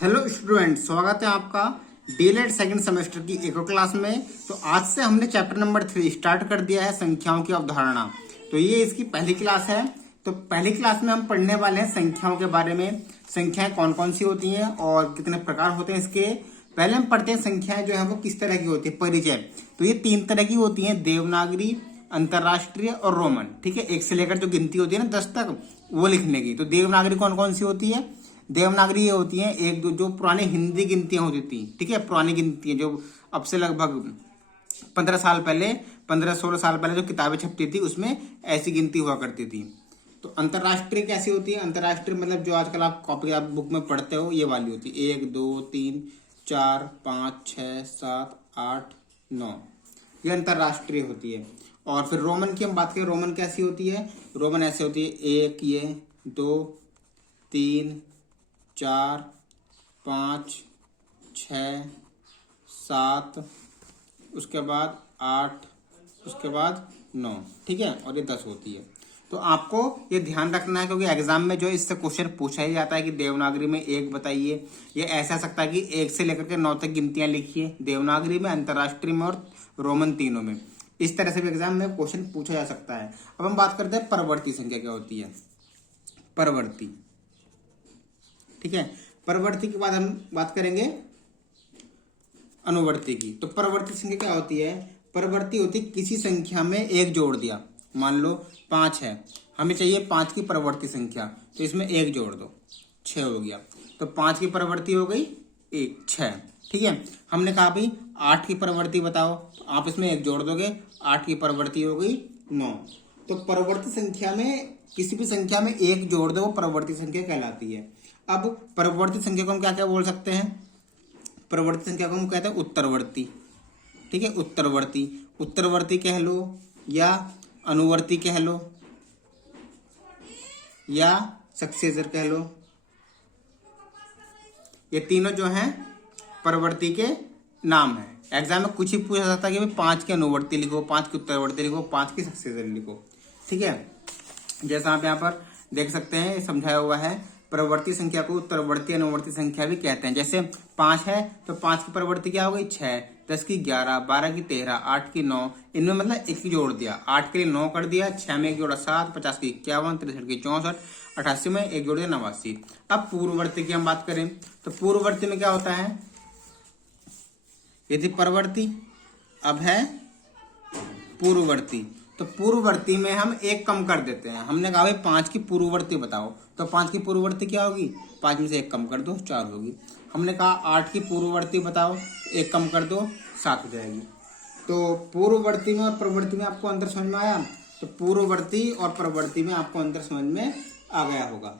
Hello student, स्वागत है आपका डीएलएड सेकंड सेमेस्टर की एक और क्लास में। तो आज से हमने चैप्टर नंबर 3 स्टार्ट कर दिया है, संख्याओं की अवधारणा। तो ये इसकी पहली क्लास है। तो पहली क्लास में हम पढ़ने वाले हैं संख्याओं के बारे में। संख्याएं कौन कौन सी होती हैं और कितने प्रकार होते हैं इसके। पहले हम पढ़ते हैं संख्याएं जो है वो किस तरह की होती है, परिचय। तो ये 3 तरह की होती है, देवनागरी, अंतरराष्ट्रीय और रोमन। ठीक है, 1 से लेकर जो गिनती होती है ना 10 तक, वो लिखने की। तो देवनागरी कौन कौन सी होती है? देवनागरी ये होती है एक दो जो पुरानी हिंदी गिनतियां होती थी। ठीक है, पुरानी गिनतियां जो अब से लगभग 15 साल पहले, 15-16 साल पहले जो किताबें छपती थी उसमें ऐसी गिनती हुआ करती थी। तो अंतरराष्ट्रीय कैसी होती है? अंतरराष्ट्रीय मतलब जो आजकल आप कॉपी आप बुक में पढ़ते हो, ये वाली होती है 1 2 3 4 5 6 7 8 9, ये अंतरराष्ट्रीय होती है। और फिर रोमन की हम बात करें, रोमन कैसी होती है? रोमन ऐसे होती है 1 ये 2 3 4 5 6 7, उसके बाद 8, उसके बाद 9। ठीक है, और ये 10 होती है। तो आपको ये ध्यान रखना है क्योंकि एग्जाम में जो इससे क्वेश्चन पूछा ही जाता है कि देवनागरी में 1 बताइए। ये ऐसा सकता है कि 1 से लेकर के 9 तक गिनतियां लिखिए, देवनागरी में, अंतरराष्ट्रीय में और रोमन, तीनों में। इस तरह से भी एग्जाम में क्वेश्चन पूछा जा सकता है। अब हम बात करते हैं परवर्ती संख्या क्या होती है। परवर्ती, ठीक है, परवर्ती के बाद हम बात करेंगे अनुवर्ती की। तो परवर्ती संख्या क्या होती है? परवर्ती होती है किसी संख्या में 1 जोड़ दिया। मान लो 5 है, हमें चाहिए 5 की परवर्ती संख्या, तो इसमें 1 जोड़ दो, 6 हो गया। तो 5 की परवर्ती हो गई 1 6। ठीक है, हमने कहा भाई 8 की परवर्ती बताओ, तो आप इसमें 1 जोड़ दोगे, 8 की परवर्ती हो गई 9। तो परवर्ती संख्या में किसी भी संख्या में 1 जोड़ दो, वो परवर्ती संख्या कहलाती है। अब परवर्ती संख्या को हम क्या क्या बोल सकते हैं? परवर्ती संख्या को हम कहते हैं उत्तरवर्ती। ठीक है, उत्तरवर्ती, उत्तरवर्ती कह लो या अनुवर्ती कह लो या सक्सेसर कह लो। ये तीनों जो हैं परवर्ती के नाम है। एग्जाम में कुछ ही पूछा जाता है कि भाई 5 की अनुवर्ती लिखो, 5 की उत्तरवर्ती लिखो, 5 की सक्सेसर लिखो। ठीक है, जैसा आप यहाँ पर देख सकते हैं समझाया हुआ है। परवर्ती संख्या को उत्तरवर्ती अनुवर्ती संख्या भी कहते हैं। जैसे 5 है तो 5 की परवर्ती क्या हो गई 6, 10 की 11, 12 की 13, 8 की 9। इनमें मतलब 1 जोड़ दिया, 8 के लिए 9 कर दिया, 6 में 1 जोड़ा 7, 50 की 51, 63 की 64, 88 में 1 जोड़ दिया 89। अब पूर्ववर्ती की हम बात करें तो पूर्ववर्ती में क्या होता है? ये थी परवर्ती, अब है पूर्ववर्ती। तो पूर्ववर्ती में हम 1 कम कर देते हैं। हमने कहा भाई 5 की पूर्ववर्ती बताओ, तो 5 की पूर्ववर्ती क्या होगी? 5 में से 1 कम कर दो, 4 होगी। हमने कहा 8 की पूर्ववर्ती बताओ, 1 कम कर दो, 7 हो जाएगी। तो पूर्ववर्ती में और परवर्ती में आपको अंतर समझ में आया? तो पूर्ववर्ती और परवर्ती में आपको अंतर समझ में आ गया होगा।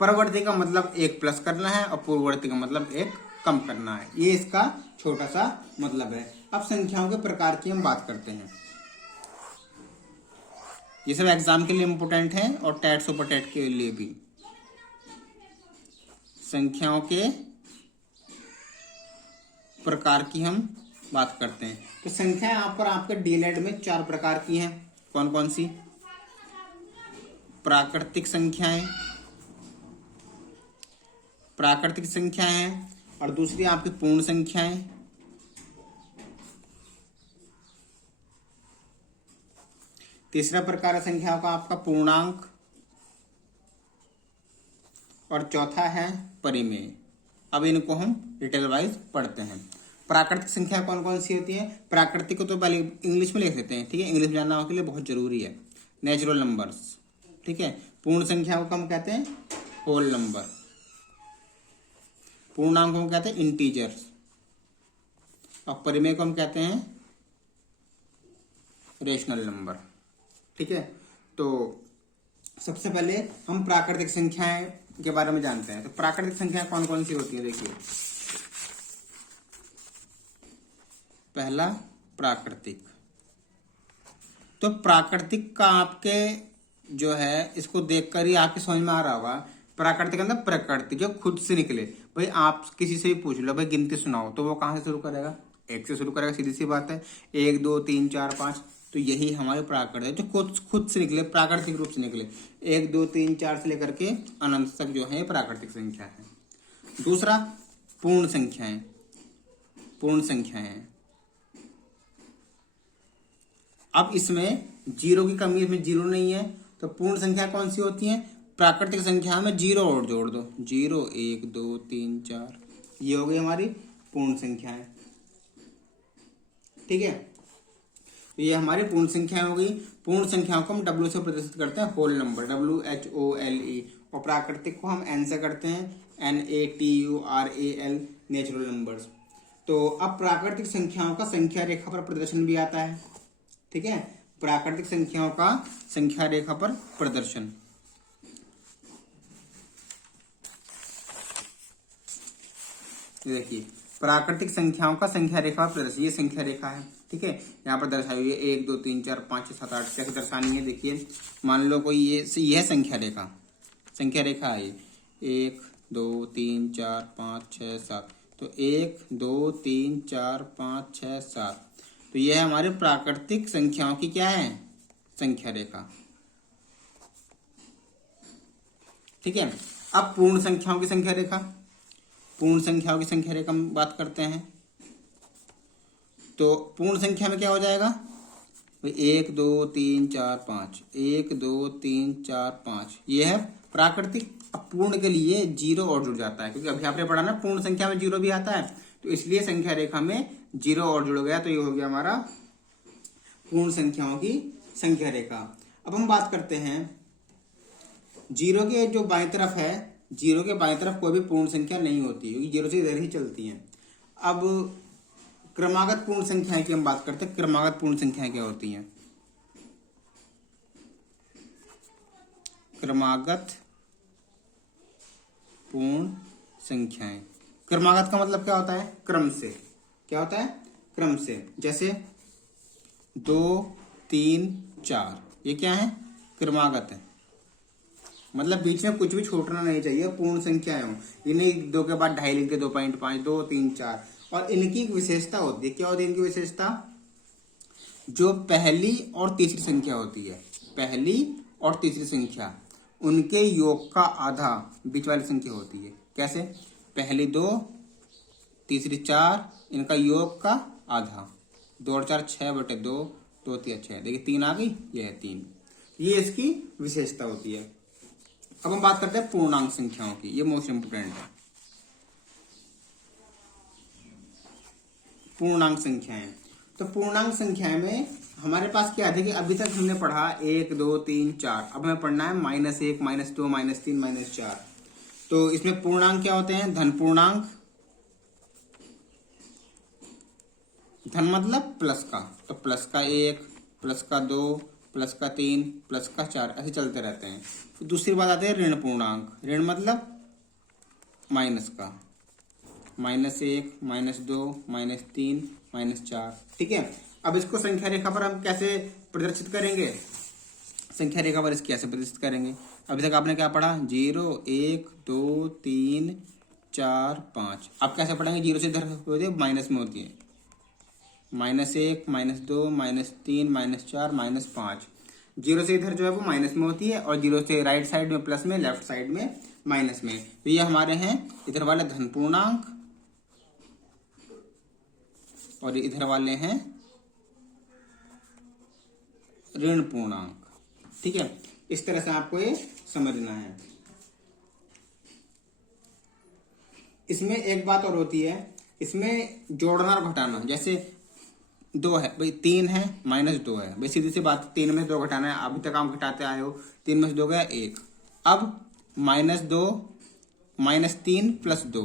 परवर्ती का मतलब 1 प्लस करना है और पूर्ववर्ती का मतलब 1 कम करना है। ये इसका छोटा सा मतलब है। अब संख्याओं के प्रकार की हम बात करते हैं। ये सब एग्जाम के लिए इंपोर्टेंट है और टेट सुपर टेट के लिए भी। संख्याओं के प्रकार की हम बात करते हैं। तो संख्या यहाँ पर आपके डीएलएड में 4 प्रकार की हैं। कौन कौन सी? प्राकृतिक संख्याएं, प्राकृतिक संख्याएं हैं, और दूसरी आपकी पूर्ण संख्याएं, तीसरा प्रकार है संख्याओं का आपका पूर्णांक, और चौथा है परिमेय। अब इनको हम डिटेल वाइज पढ़ते हैं। प्राकृतिक संख्या कौन कौन सी होती है? प्राकृतिक को तो पहले इंग्लिश में लिख देते हैं। ठीक है, इंग्लिश जानना के लिए बहुत जरूरी है। Natural numbers. ठीक है, पूर्ण संख्या को हम कहते हैं होल नंबर, पूर्णांक को हम कहते हैं इंटीजर्स, और परिमेय को हम कहते हैं रेशनल नंबर। ठीक है, तो सबसे पहले हम प्राकृतिक संख्याएं के बारे में जानते हैं। तो प्राकृतिक संख्याएं कौन कौन सी होती है? देखिए, पहला प्राकृतिक। तो प्राकृतिक का आपके जो है इसको देखकर ही आपके समझ में आ रहा होगा। प्राकृतिक मतलब प्रकृति, जो खुद से निकले। भाई आप किसी से भी पूछ लो भाई गिनती सुनाओ, तो वो कहां से शुरू करेगा? 1 से शुरू करेगा, सीधी सी बात है। 1 2 3 4 5, तो यही हमारे प्राकृत है, जो खुद से निकले, प्राकृतिक रूप से निकले। 1 2 3 4 से लेकर के अनंत तक जो है प्राकृतिक संख्या है। दूसरा पूर्ण संख्याएं, पूर्ण संख्याएं हैं। अब इसमें जीरो की कमी, इसमें जीरो नहीं है, तो पूर्ण संख्या कौन सी होती है? प्राकृतिक संख्या में जीरो और जोड़ दो, 0 1 2 3 4, ये हो गई हमारी पूर्ण संख्याएं। ठीक है, तो ये हमारी पूर्ण संख्याएं हो गई। पूर्ण संख्याओं को हम W से प्रदर्शित करते हैं, होल नंबर, WHOLE, और प्राकृतिक को हम N से करते हैं, NATURAL, नेचुरल नंबर्स। तो अब प्राकृतिक संख्याओं का संख्या रेखा पर प्रदर्शन भी आता है। ठीक है, प्राकृतिक संख्याओं का संख्या रेखा पर प्रदर्शन। देखिए, प्राकृतिक संख्याओं का संख्या रेखा पर प्रदर्शन, ये संख्या रेखा है। ठीक है, यहाँ पर दर्शाई हुई है 1 2 3 4 5 6 7 8, कैसे दर्शानी है? देखिए, मान लो कोई ये संख्या रेखा, संख्या रेखा है 1 2 3 4 5 6 7, तो 1 2 3 4 5 6 7, तो यह हमारे प्राकृतिक संख्याओं की क्या है? संख्या रेखा। ठीक है, अब पूर्ण संख्याओं की संख्या रेखा, पूर्ण संख्याओं की संख्या रेखा हम बात करते हैं। तो पूर्ण संख्या में क्या हो जाएगा? 1 2 3 4 5, 1 2 3 4 5, ये है प्राकृतिक। अब पूर्ण के लिए जीरो और जुड़ जाता है, क्योंकि अभी आपने पढ़ा ना पूर्ण संख्या में जीरो भी आता है, तो इसलिए संख्या रेखा में जीरो और जुड़ गया, तो ये हो गया हमारा पूर्ण संख्याओं की संख्या रेखा। अब हम बात करते हैं जीरो के जो बाईं तरफ है, जीरो के बाईं तरफ कोई भी पूर्ण संख्या नहीं होती, क्योंकि जीरो से इधर ही चलती है। अब क्रमागत पूर्ण संख्याएं की हम बात करते हैं। क्रमागत पूर्ण संख्याएं क्या होती हैं? क्रमागत पूर्ण संख्याएं, क्रमागत का मतलब क्या होता है? क्रम से। क्या होता है? क्रम से। जैसे 2 3 4, ये क्या है? क्रमागत है, मतलब बीच में कुछ भी छूटना नहीं चाहिए, पूर्ण संख्याएं हो। इन्हें 2 के बाद 2.5 लिख दे, 2.5 2 3 4। और इनकी एक विशेषता होती है, क्या होती है इनकी विशेषता? जो पहली और तीसरी संख्या होती है, पहली और तीसरी संख्या, उनके योग का आधा बीच वाली संख्या होती है। कैसे? पहली 2, तीसरी 4, इनका योग का आधा, 2 और 4 6/2, 2 3 6, देखिए 3 आ गई, ये है 3। ये इसकी विशेषता होती है। अब हम बात करते हैं पूर्णांक संख्याओं की, ये मोस्ट इंपोर्टेंट है। पूर्णांक संख्याएं, तो पूर्णांक संख्याएं में हमारे पास क्या है? अभी तक हमने पढ़ा 1 2 3 4, अब हमें पढ़ना है -1 -2 -3 -4। तो इसमें पूर्णांक क्या होते हैं? धन पूर्णांक, धन मतलब प्लस का, तो प्लस का 1, प्लस का 2, प्लस का 3, प्लस का 4, ऐसे चलते रहते हैं। फिर दूसरी बात आती है ऋण पूर्णांक, ऋण मतलब माइनस का, -1 -2 -3 -4। ठीक है, अब इसको संख्या रेखा पर हम कैसे प्रदर्शित करेंगे? संख्या रेखा पर इसको कैसे प्रदर्शित करेंगे? अभी तक आपने क्या पढ़ा? 0 1 2 3 4 5। अब कैसे पढ़ेंगे? 0 से इधर होती है, माइनस में होती है, -1 -2 -3 -4 -5। 0 से इधर जो है वो माइनस में होती है, और 0 से राइट साइड में प्लस में, लेफ्ट साइड में माइनस में। तो ये हमारे हैं इधर वाले धन पूर्णांक, और इधर वाले हैं ऋण पूर्णांक। ठीक है, इस तरह से आपको ये समझना है। इसमें एक बात और होती है, इसमें जोड़ना और घटाना। जैसे 2 है भाई, 3 है -2 है भाई, सीधी सी बात, 3 में से 2 घटाना है, अभी तक आप घटाते आए हो, 3 में से 2 गया 1। अब -2 -3 + 2,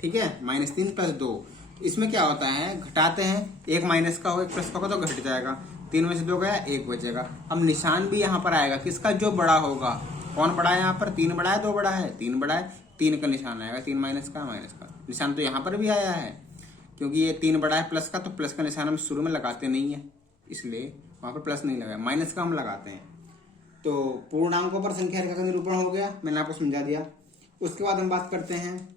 ठीक है, -3 + 2। इसमें क्या होता है? घटाते हैं, एक माइनस का हो एक प्लस का होगा तो घट जाएगा, 3 में से 2 गया 1 बचेगा। अब निशान भी यहाँ पर आएगा, किसका? जो बड़ा होगा। कौन बड़ा है यहाँ पर? 3 बड़ा है, 2 बड़ा है? 3 बड़ा है, 3 का निशान आएगा, 3 माइनस का निशान तो यहाँ पर भी आया है, क्योंकि ये 3 बड़ा है प्लस का, तो प्लस का निशान हम शुरू में लगाते नहीं है, इसलिए वहां पर प्लस नहीं लगाया, माइनस का हम लगाते हैं। तो पूर्णांकों पर संख्या रेखा का निरूपण हो गया, मैंने आपको समझा दिया। उसके बाद हम बात करते हैं,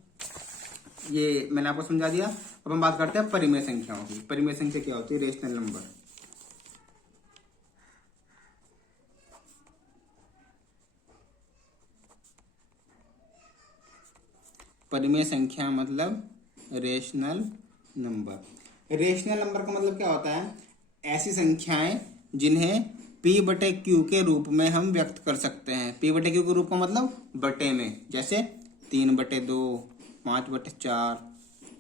ये मैंने आपको समझा दिया। अब हम बात करते हैं परिमेय संख्याओं की। परिमेय संख्या क्या होती है? Rational number. परिमेय संख्या मतलब रेशनल नंबर। रेशनल नंबर का मतलब क्या होता है? ऐसी संख्याएं जिन्हें p बटे क्यू के रूप में हम व्यक्त कर सकते हैं। p बटे क्यू के रूप का मतलब बटे में, जैसे 3/2, 5/4,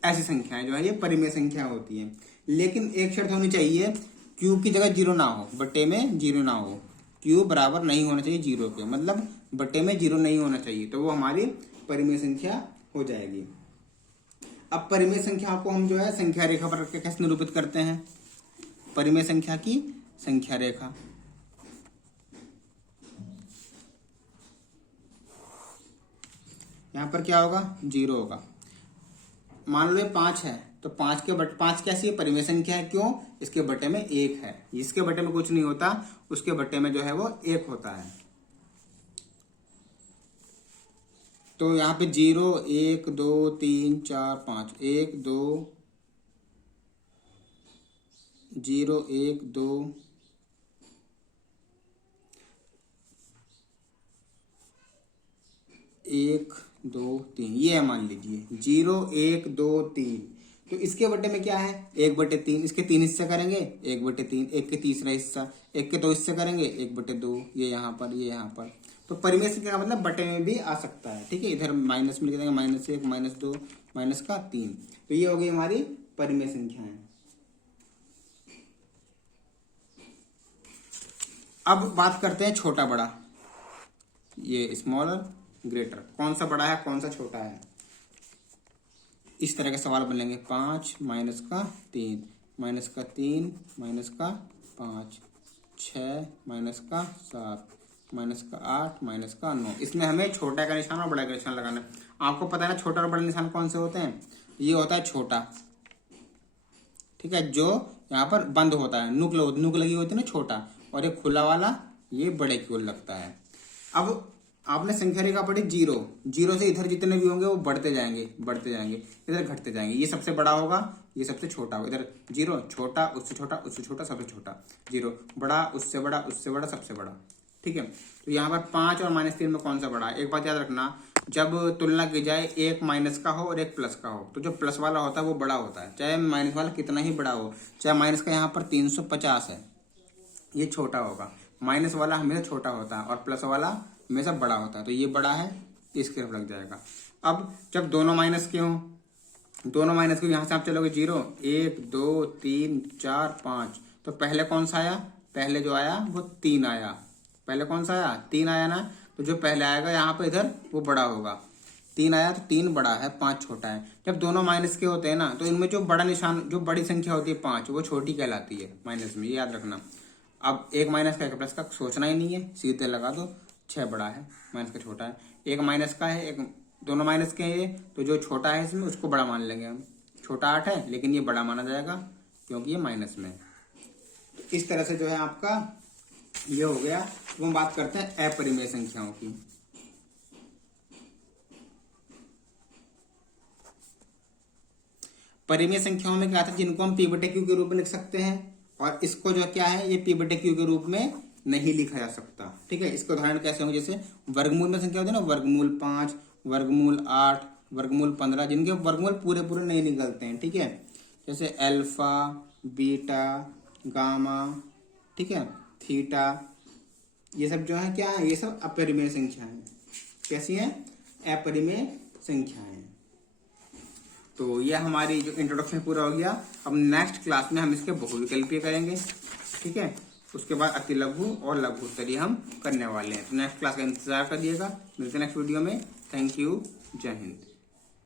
ऐसी संख्याएं जो है ये परिमेय संख्या होती है। लेकिन एक शर्त होनी चाहिए, q की जगह 0 ना हो, बटे में 0 ना हो। q बराबर नहीं होना चाहिए 0 के, मतलब बटे में 0 नहीं होना चाहिए, तो वो हमारी परिमेय संख्या हो जाएगी। अब परिमेय संख्या को हम जो है संख्या रेखा पर रख के कैसे निरूपित करते हैं? परिमेय संख्या की संख्या रेखा। यहाँ पर क्या होगा? 0 होगा। मान लो ये 5 है, तो 5 कैसी है? परिमेय संख्या है। क्यों? इसके बटे में 1 है। इसके बटे में कुछ नहीं होता, उसके बटे में जो है वो 1 होता है। तो यहाँ पे 0, 1, 2, 3, 4, 5, 1, 2, 0, 1, 2, 1, 2, 3, ये मान लीजिए 0, 1, 2, 3। तो इसके बटे में क्या है? 1/3। इसके 3 हिस्से करेंगे, 1/3। 1 के तीसरा हिस्सा, 1 के 2 हिस्से करेंगे, 1/2। ये यहाँ पर, ये यहाँ पर। तो परिमेय संख्या का मतलब बटे में भी आ सकता है। ठीक है, इधर माइनस में लिख देंगे, -1, -2, -3। तो ये हो गई हमारी परिमेय संख्याएं। अब बात करते हैं छोटा बड़ा, ये स्मॉलर ग्रेटर। कौन सा बड़ा है, कौन सा छोटा है? इस तरह के सवाल बनेंगे। 5 -3, -3, -5, 6 -7, -8, -9। इसमें हमें छोटा का निशान और बड़ा का निशान लगाना है। आपको पता है ना छोटा और बड़ा निशान कौन से होते हैं? ये होता है छोटा, ठीक है, जो यहाँ पर बंद होता है, नुक लगी होती है ना, छोटा। और ये खुला वाला ये बड़े की ओर लगता है। अब आपने संख्या रेखा पढ़ी 0 से इधर जितने भी होंगे वो बढ़ते जाएंगे, इधर घटते जाएंगे। ये सबसे बड़ा होगा, ये सबसे छोटा होगा। इधर 0 छोटा, उससे छोटा, उससे छोटा, सबसे छोटा। 0 बड़ा, उससे बड़ा, उससे बड़ा, सबसे बड़ा। ठीक है, तो यहाँ पर 5 और -3 में कौन सा बड़ा है? एक बात याद रखना, जब तुलना की जाए, एक माइनस का हो और एक प्लस का हो, तो जो प्लस वाला होता है वो बड़ा होता है, चाहे माइनस वाला कितना ही बड़ा हो। चाहे माइनस का यहाँ पर 350 है, ये छोटा होगा। माइनस वाला हमेशा छोटा होता है और प्लस वाला हमेशा बड़ा होता है। तो ये बड़ा है, इसके तरफ लग जाएगा। अब जब दोनों माइनस के हों, दोनों माइनस के यहाँ से आप चलोगे 0, 1, 2, 3, 4, 5। तो पहले कौन सा आया? पहले जो आया वो 3 आया। पहले कौन सा आया? 3 आया ना। तो जो पहले आएगा यहाँ पे इधर वो बड़ा होगा। 3 आया तो 3 बड़ा है, 5 छोटा है। जब दोनों माइनस के होते हैं ना, तो इनमें जो बड़ा निशान, जो बड़ी संख्या होती है 5, वो छोटी कहलाती है माइनस में, ये याद रखना। अब एक माइनस का एक प्लस का सोचना ही नहीं है, सीधे लगा दो। 6 बड़ा है, माइनस का छोटा है। एक माइनस का है, एक दोनों माइनस के हैं, तो जो छोटा है इसमें उसको बड़ा मान लेंगे हम। छोटा 8 है, लेकिन ये बड़ा माना जाएगा क्योंकि ये माइनस में है। तो इस तरह से जो है आपका ये हो गया। तो हम बात करते हैं अपरिमेय संख्याओं की। परिमेय संख्याओं में क्या आता है? जिनको हम p/q के रूप में लिख सकते हैं, और इसको जो क्या है, ये p/q के रूप में नहीं लिखा जा सकता। ठीक है, इसके उदाहरण कैसे होंगे? जैसे वर्गमूल में संख्या होती है ना, वर्गमूल 5, वर्गमूल 8, वर्गमूल 15, जिनके वर्गमूल पूरे पूरे नहीं निकलते हैं। ठीक है, जैसे अल्फा, बीटा, गामा, ठीक है, थीटा, ये सब जो है क्या है? ये सब अपरिमेय संख्याएं। कैसी हैं? अपरिमेय संख्याएं। तो यह हमारी जो इंट्रोडक्शन पूरा हो गया। अब नेक्स्ट क्लास में हम इसके बहुविकल्पीय करेंगे। ठीक है, उसके बाद अतिलघु और लघु उत्तरीय हम करने वाले हैं। तो नेक्स्ट क्लास का इंतजार करिएगा। मिलते हैं नेक्स्ट वीडियो में। थैंक यू, जय हिंद।